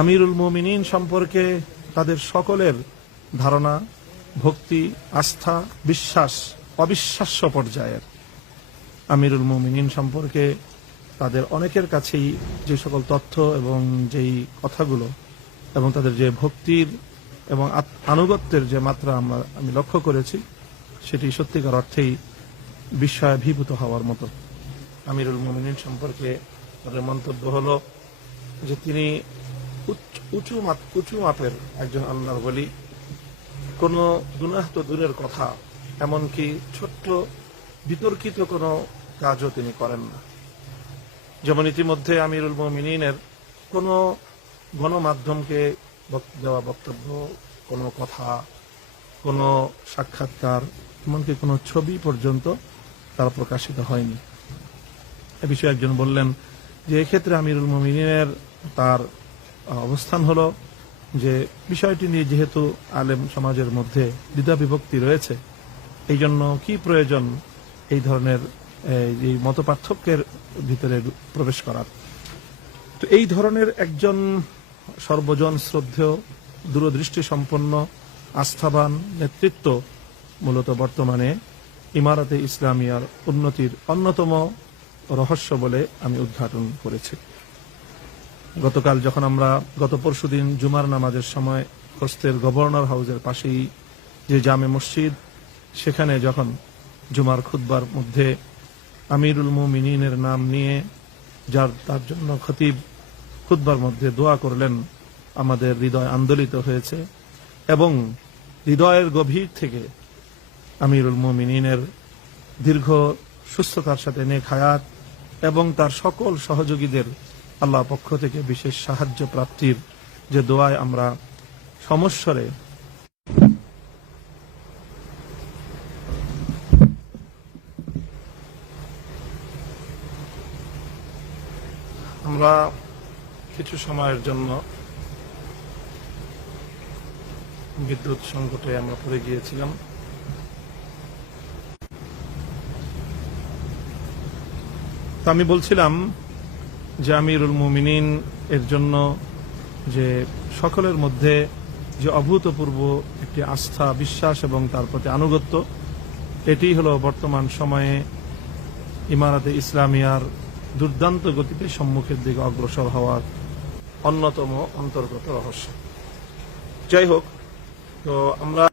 আমিরুল মুমিনিন সম্পর্কে তাদের সকলের ধারণা, ভক্তি, আস্থা, বিশ্বাস অবিশ্বাস্য পর্যায়ের। আমিরুল মুমিনিন সম্পর্কে তাদের অনেকের কাছেই যে সকল তথ্য এবং যেই কথাগুলো এবং তাদের যে ভক্তির এবং আনুগত্যের যে মাত্রা আমি লক্ষ্য করেছি, সেটি সত্যিকার অর্থেই বিস্ময়াভিভূত হওয়ার মতো। আমিরুল মুমিনিন সম্পর্কে তাদের মন্তব্য হলো যে তিনি উঁচু মাপের একজন আল্লাহর ওলি। কোনো গুনাহ তো দূরের কথা, এমনকি ছোট্ট বিতর্কিত কোনো কাজও তিনি করেন না। যেমন ইতিমধ্যে আমিরুল মুমিনিনের কোনো গণমাধ্যমকে দেওয়া বক্তব্য, কোনো কথা, কোনো সাক্ষাৎকার, এমনকি কোনো ছবি পর্যন্ত তার প্রকাশিত হয়নি। এ বিষয়ে একজন বললেন যে এক্ষেত্রে আমিরুল মুমিনিনের তার অবস্থান হলো যে বিষয়টি নিয়ে যেহেতু আলেম সমাজের মধ্যে দ্বিধা বিভক্তি রয়েছে, এই জন্য কি প্রয়োজন এই ধরনের এই মতপার্থক্যের ভিতরে প্রবেশ করার। তো এই ধরনের একজন সর্বজন শ্রদ্ধেয়, দূরদৃষ্টি সম্পন্ন, আস্থাবান নেতৃত্ব মূলত বর্তমানে ইমারতে ইসলামিয়ার উন্নতির অন্যতম রহস্য বলে আমি উদ্ঘাটন করেছি। গতকাল যখন আমরা গত পরশুদিন জুমার নামাজের সময় খোস্তের গভর্নর হাউসের পাশেই যে জামে মসজিদ, সেখানে যখন জুমার খুতবার মধ্যে আমিরুল মুমিনিনের নাম নিয়ে তার জন্য খতিব খুতবার মধ্যে দোয়া করলেন, আমাদের হৃদয় আন্দোলিত হয়েছে এবং হৃদয়ের গভীর থেকে আমিরুল মুমিনিনের দীর্ঘ সুস্থতার সাথে নেক হায়াত এবং তার সকল সহযোগীদের আল্লাহ পক্ষ থেকে বিশেষ সাহায্য প্রাপ্তির যে দোয়ায় আমরা সমস্বরে আমরা কিছু সময়ের জন্য বিদ্যুৎ সংকটে আমরা পড়ে গিয়েছিলাম। তো আমি বলছিলাম যে আমিরুল মুমিনিন এর জন্য যে সকলের মধ্যে যে অভূতপূর্ব একটি আস্থা, বিশ্বাস এবং তার প্রতি আনুগত্য, এটি হলো বর্তমান সময়ে ইমারতে ইসলামিয়ার দুর্দান্ত গতিতে সম্মুখের দিকে অগ্রসর হওয়ার অন্যতম অন্তর্গত রহস্য। যাই হোক, তো আমরা